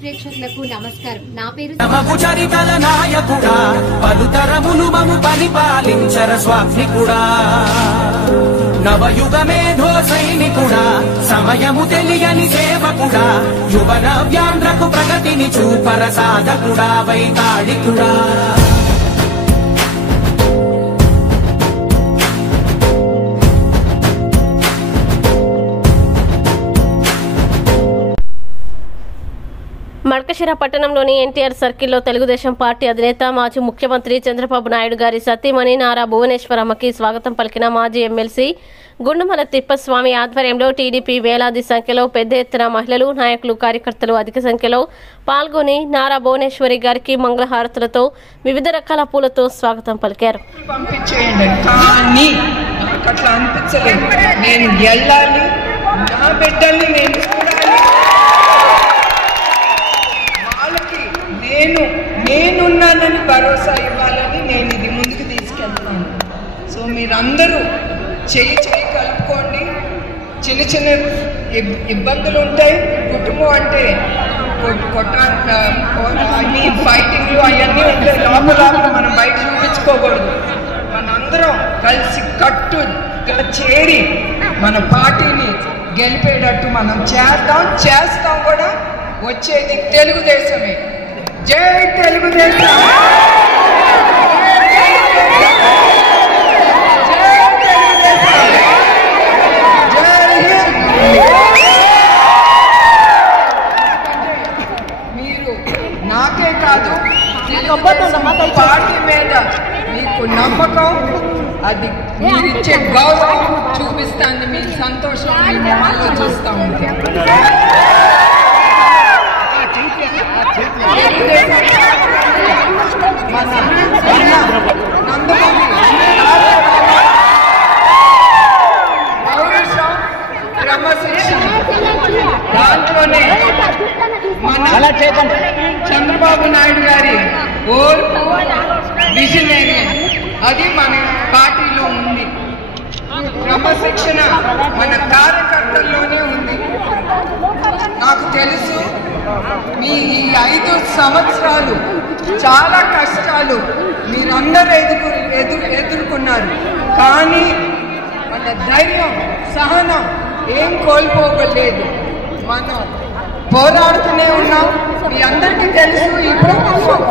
ప్రేక్షకులకు నమస్కారం. నా పేరు నమపుచరితల నాయకుడా, పలుతరములు మము పరిపాలించర స్వామికుడా, నవయుగ మేధో సైనికుడా, సమయము తెలియని సేవకుడా, యువన వ్యాంధ్రకు ప్రగతిని చూపర సాధకుడా, వైతాళికుడా. మడకశిర పట్టణంలోని ఎన్టీఆర్ సర్కిల్లో తెలుగుదేశం పార్టీ అధినేత మాజీ ముఖ్యమంత్రి చంద్రబాబు నాయుడు గారి సతీమణి నారా భువనేశ్వరమ్మకి స్వాగతం పలికిన మాజీ ఎమ్మెల్సీ గుండుమల తిప్పస్వామి ఆధ్వర్యంలో టీడీపీ వేలాది సంఖ్యలో పెద్ద ఎత్తున మహిళలు, నాయకులు, కార్యకర్తలు అధిక సంఖ్యలో పాల్గొని నారా భువనేశ్వరి గారికి మంగళహారతులతో వివిధ రకాల పూలతో స్వాగతం పలికారు. నేనున్నానని భరోసా ఇవ్వాలని నేను ఇది ముందుకు తీసుకెళ్తాను. సో మీరందరూ చేయి కలుపుకోండి. చిన్న చిన్న ఇబ్బందులు ఉంటాయి. కుటుంబం అంటే అన్ని ఫైటింగ్లు అవన్నీ ఉంటాయి. లోపల మనం బయట చూపించుకోకూడదు. మనందరం కలిసి కట్టుగా చేరి మన పార్టీని గెలిపేటట్టు మనం చేస్తాం కూడా. వచ్చేది తెలుగుదేశమే. జై తెలుగుదేశం. మీరు నాకే కాదు, పార్టీ మీద మీకు నమ్మకం, అది మీరిచ్చే గౌరవం చూపిస్తాను. మీ సంతోషం మీ మొహాల్లో చూస్తూ ఉంటే పౌరుషం, క్రమశిక్షణ, దాంట్లోనే మన చంద్రబాబు నాయుడు గారి ఓర్పు, విజనరీ అది మన పార్టీలో ఉంది. క్రమశిక్షణ మన కార్యకర్తల్లోనే ఉంది. నాకు తెలుసు మీ ఈ 5 సంవత్సరాలు చాలా కష్టాలు మీరందరూ ఎదుర్కొన్నారు. కానీ మన ధైర్యం, సహనం ఏం కోల్పోలేదు. మనం పోరాడుతూనే ఉన్నాం. మీ అందరికీ తెలుసు ఈ ప్రభుత్వం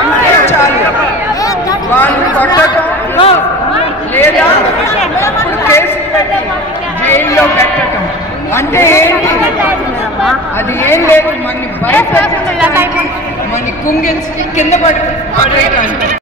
అంటే చాలు వాళ్ళు కొట్టడం లేదా కేసు పెట్టి జైల్లో పెట్టడం అంటే ఏంటి? అది ఏం లేదు. మన భయపెట్టడానికి, మన కుంగిల్స్కి కింద పడేయడానికి.